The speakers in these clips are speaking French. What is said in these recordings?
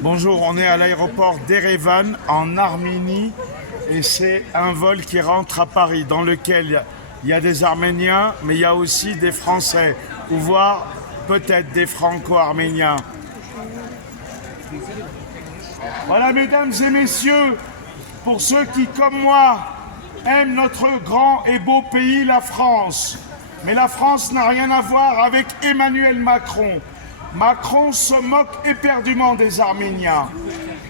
Bonjour, on est à l'aéroport d'Erevan en Arménie et c'est un vol qui rentre à Paris dans lequel il y a des Arméniens mais il y a aussi des Français ou voire peut-être des Franco-Arméniens. Voilà mesdames et messieurs, pour ceux qui comme moi aiment notre grand et beau pays, la France. Mais la France n'a rien à voir avec Emmanuel Macron. Macron se moque éperdument des Arméniens.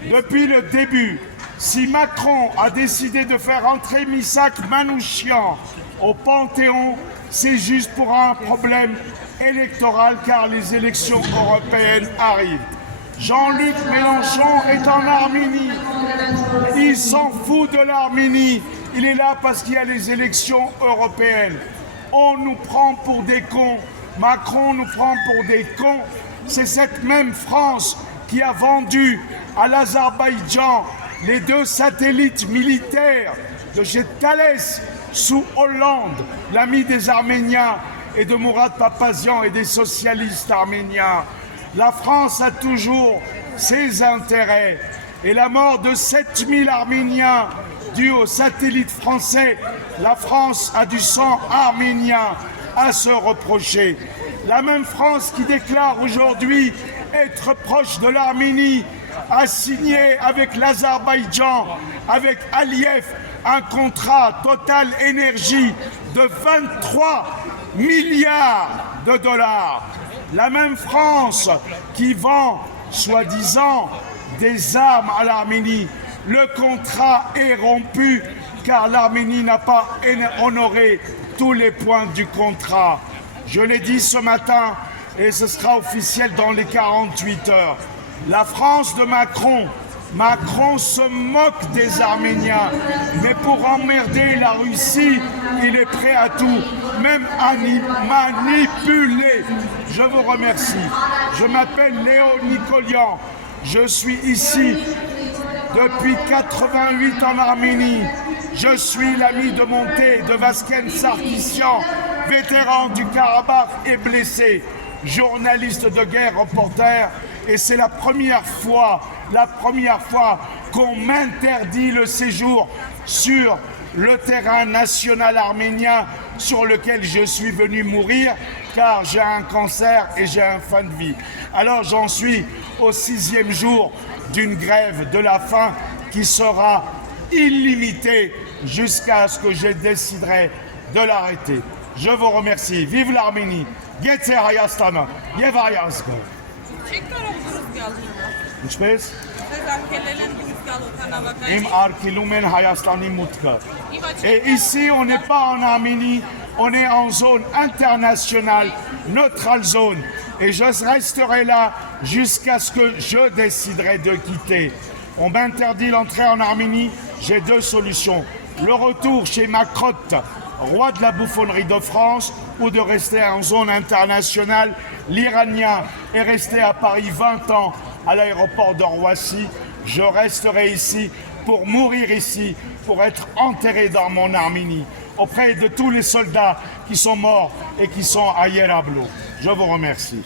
Depuis le début, si Macron a décidé de faire entrer Missak Manouchian au Panthéon, c'est juste pour un problème électoral car les élections européennes arrivent. Jean-Luc Mélenchon est en Arménie. Il s'en fout de l'Arménie. Il est là parce qu'il y a les élections européennes. On nous prend pour des cons. Macron nous prend pour des cons. C'est cette même France qui a vendu à l'Azerbaïdjan les 2 satellites militaires de chez Thales sous Hollande, l'ami des Arméniens et de Mourad Papazian et des socialistes arméniens. La France a toujours ses intérêts et la mort de 7000 Arméniens due aux satellites français, la France a du sang arménien à se reprocher. La même France qui déclare aujourd'hui être proche de l'Arménie a signé avec l'Azerbaïdjan, avec Aliyev, un contrat Total Énergie de 23 milliards de dollars. La même France qui vend, soi-disant, des armes à l'Arménie. Le contrat est rompu car l'Arménie n'a pas honoré tous les points du contrat. Je l'ai dit ce matin et ce sera officiel dans les 48 heures. La France de Macron se moque des Arméniens, mais pour emmerder la Russie, il est prêt à tout, même à manipuler. Je vous remercie. Je m'appelle Léo Nicolian. Je suis ici depuis 88 en Arménie. Je suis l'ami de Monté, de Vasken Sarkissian, vétéran du Karabakh et blessé, journaliste de guerre, reporter, et c'est la première fois qu'on m'interdit le séjour sur le terrain national arménien sur lequel je suis venu mourir car j'ai un cancer et j'ai un fin de vie. Alors j'en suis au 6e jour d'une grève de la faim qui sera illimitée jusqu'à ce que je déciderai de l'arrêter. Je vous remercie. Vive l'Arménie. Getse Hayastana. Yevayanska. Ինչպես Իմ արգելում են Հայաստանի մուտքը. Et ici, on n'est pas en Arménie, on est en zone internationale, neutrale zone. Et je resterai là jusqu'à ce que je déciderai de quitter. On m'interdit l'entrée en Arménie, j'ai 2 solutions. Le retour chez Macrotte, roi de la bouffonnerie de France, ou de rester en zone internationale. L'Iranien est resté à Paris 20 ans à l'aéroport de Roissy. Je resterai ici pour mourir ici, pour être enterré dans mon Arménie, auprès de tous les soldats qui sont morts et qui sont à Yerablo. Je vous remercie.